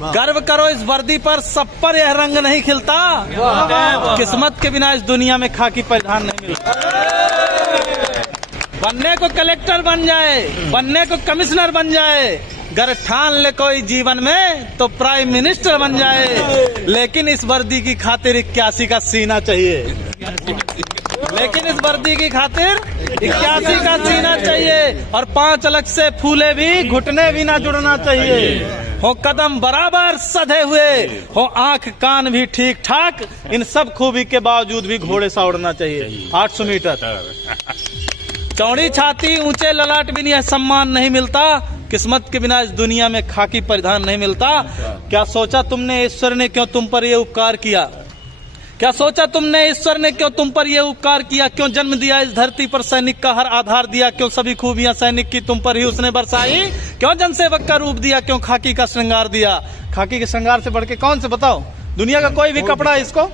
गर्व करो इस वर्दी पर, सब पर यह रंग नहीं खिलता। किस्मत के बिना इस दुनिया में खाकी परिधान नहीं मिलता। बनने को कलेक्टर बन जाए, बनने को कमिश्नर बन जाए, गर ठान ले कोई जीवन में तो प्राइम मिनिस्टर बन जाए। लेकिन इस वर्दी की खातिर 81 का सीना चाहिए। लेकिन इस वर्दी की खातिर 81 का सीना चाहिए। और 5 अलग से फूले भी, घुटने भी ना जुड़ना चाहिए। हो कदम बराबर सधे हुए, हो आंख कान भी ठीक ठाक, इन सब खूबी के बावजूद भी घोड़े सा उड़ना चाहिए। 800 मीटर चौड़ी छाती, ऊंचे ललाट भी यह सम्मान नहीं मिलता। किस्मत के बिना इस दुनिया में खाकी परिधान नहीं मिलता। क्या सोचा तुमने ईश्वर ने क्यों तुम पर यह उपकार किया? क्या सोचा तुमने ईश्वर ने क्यों तुम पर यह उपकार किया? क्यों जन्म दिया इस धरती पर, सैनिक का हर आधार दिया? क्यों सभी खूबियां सैनिक की तुम पर ही उसने बरसाई? क्यों जनसेवक का रूप दिया? क्यों खाकी का श्रृंगार दिया? खाकी के श्रृंगार से बढ़ के कौन से बताओ? दुनिया का कोई भी कपड़ा है इसको?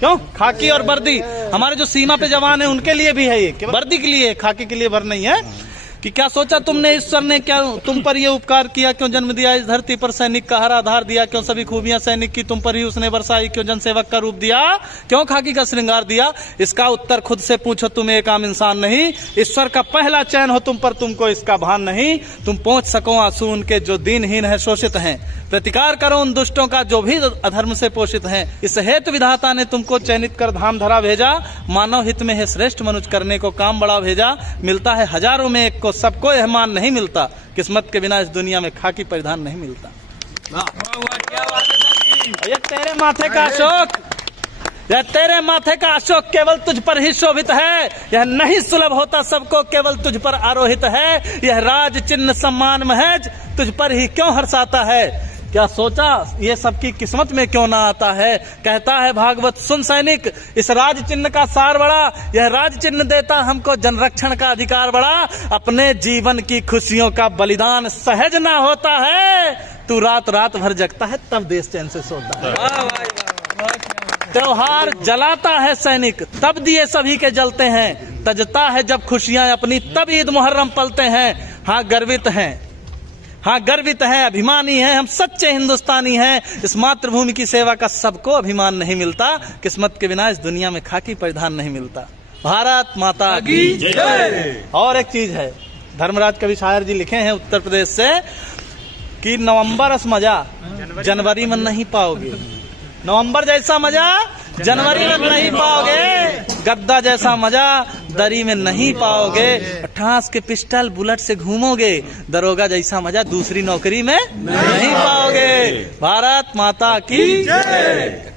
क्यों? खाकी और वर्दी हमारे जो सीमा पे जवान है उनके लिए भी है, ये वर्दी के लिए, खाकी के लिए भर नहीं है। कि क्या सोचा तुमने ईश्वर ने क्या तुम पर ये उपकार किया? क्यों जन्म दिया इस धरती पर, सैनिक का हर आधार दिया? क्यों सभी खूबियां सैनिक की तुम पर ही उसने बरसाई? क्यों जनसेवक का रूप दिया? क्यों खाकी का श्रृंगार दिया? इसका उत्तर खुद से पूछो, तुम एक आम इंसान नहीं। ईश्वर का पहला चयन हो तुम पर, तुमको इसका भान नहीं। तुम पहुंच सको आंसू उनके जो दीनहीन है, शोषित हैं। प्रतिकार करो उन दुष्टों का जो भी अधर्म से पोषित हैं। इस हेतु विधाता ने तुमको चयनित कर धाम धरा भेजा। मानव हित में है श्रेष्ठ मनुष्य करने को काम बड़ा भेजा। मिलता है हजारों में एक को, सबको यह मान नहीं मिलता। किस्मत के बिना इस दुनिया में खाकी परिधान नहीं मिलता। ये तेरे माथे का अशोक, यह तेरे माथे का अशोक केवल तुझ पर ही शोभित है। यह नहीं सुलभ होता सबको, केवल तुझ पर आरोहित है। यह राज चिन्ह सम्मान महज तुझ पर ही क्यों हर्षाता है? क्या सोचा ये सबकी किस्मत में क्यों ना आता है? कहता है भागवत सुन सैनिक, इस राज चिन्ह का सार बड़ा। यह राज चिन्ह देता हमको जनरक्षण का अधिकार बड़ा। अपने जीवन की खुशियों का बलिदान सहज ना होता है। तू रात रात भर जगता है तब देश चैन से सोता है। त्योहार जलाता है सैनिक तब दिए सभी के जलते हैं। तजता है जब खुशियां अपनी तब ईद मुहर्रम पलते हैं। हाँ गर्वित हैं, हाँ गर्वित हैं, अभिमानी हैं, हम सच्चे हिंदुस्तानी हैं। इस मातृभूमि की सेवा का सबको अभिमान नहीं मिलता। किस्मत के बिना इस दुनिया में खाकी परिधान नहीं मिलता। भारत माता की जय। और एक चीज है, धर्मराज कवि शायर जी लिखे हैं उत्तर प्रदेश से कि नवंबर रस मजा जनवरी में नहीं पाओगे। नवंबर जैसा मजा जनवरी में नहीं पाओगे। गद्दा जैसा मजा दरी में नहीं पाओगे। 58 के पिस्टल बुलेट से घूमोगे। दरोगा जैसा मजा दूसरी नौकरी में नहीं पाओगे। भारत माता की जय।